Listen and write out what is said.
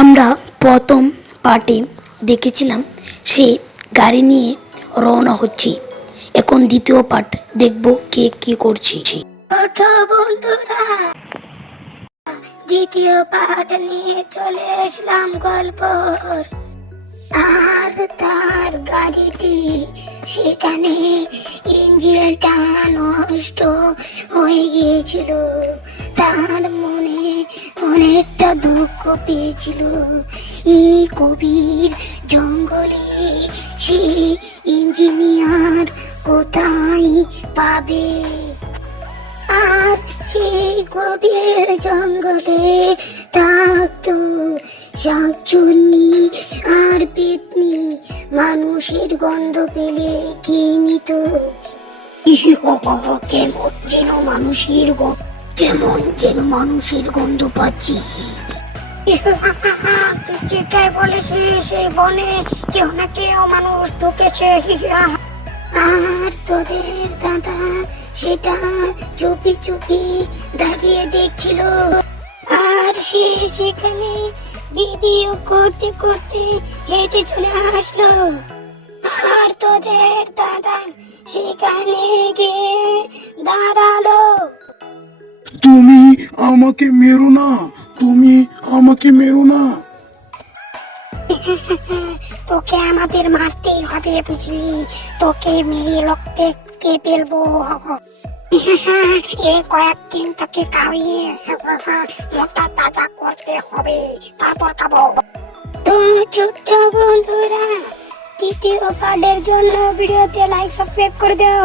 আমরা প্রথম পার্টে দেখেছিলাম সে গাড়ি নিয়ে রওনা হচ্ছে। এখন দ্বিতীয় পার্ট দেখব কে কি করছে। বন্ধুরা, দ্বিতীয় পার্ট নিয়ে চলে এসলাম গল্প। আর তার গাড়িটি সেখানে ইঞ্জিনটা নষ্ট হয়ে গিয়েছিল। তার মনে অনেকটা দুঃখ পেয়েছিল। এই গভীর জঙ্গলে সে ইঞ্জিনিয়ার কোথায় পাবে? আর সেই গভীর জঙ্গলে থাকতো শাকচুন্নি আর পেতনি। মানুষের গন্ধ পেলে কি নিত? কেমন যেন মানুষের গন্ধ পাচ্ছি। তুই যেটাই বলেছিস, সেই বনে কেউ না কেউ মানুষ ঢুকেছে। আর তোদের দাদা সেটা চুপি চুপি দাঁড়িয়ে দেখছিল। আর সে সেখানে ভিডিও করতে করতে হেঁটে চলে আসলো। আর তোদের দাদা সেখানে গিয়ে দাঁড়ালো। তুমি আমাকে মেরো না, তুমি আমাকে মেরো না। তোকে আমাদের মারতেই হবে, বুঝলি? তোকে মেরে রক্তে কে ফেলবো। এই কয়েকদিন তাকে খাইয়ে মোটা তাজা করতে হবে, তারপর খাবো। তো ছোট্ট বন্ধুরা, তৃতীয় পার্টের জন্য ভিডিওতে লাইক সাবস্ক্রাইব করে দাও।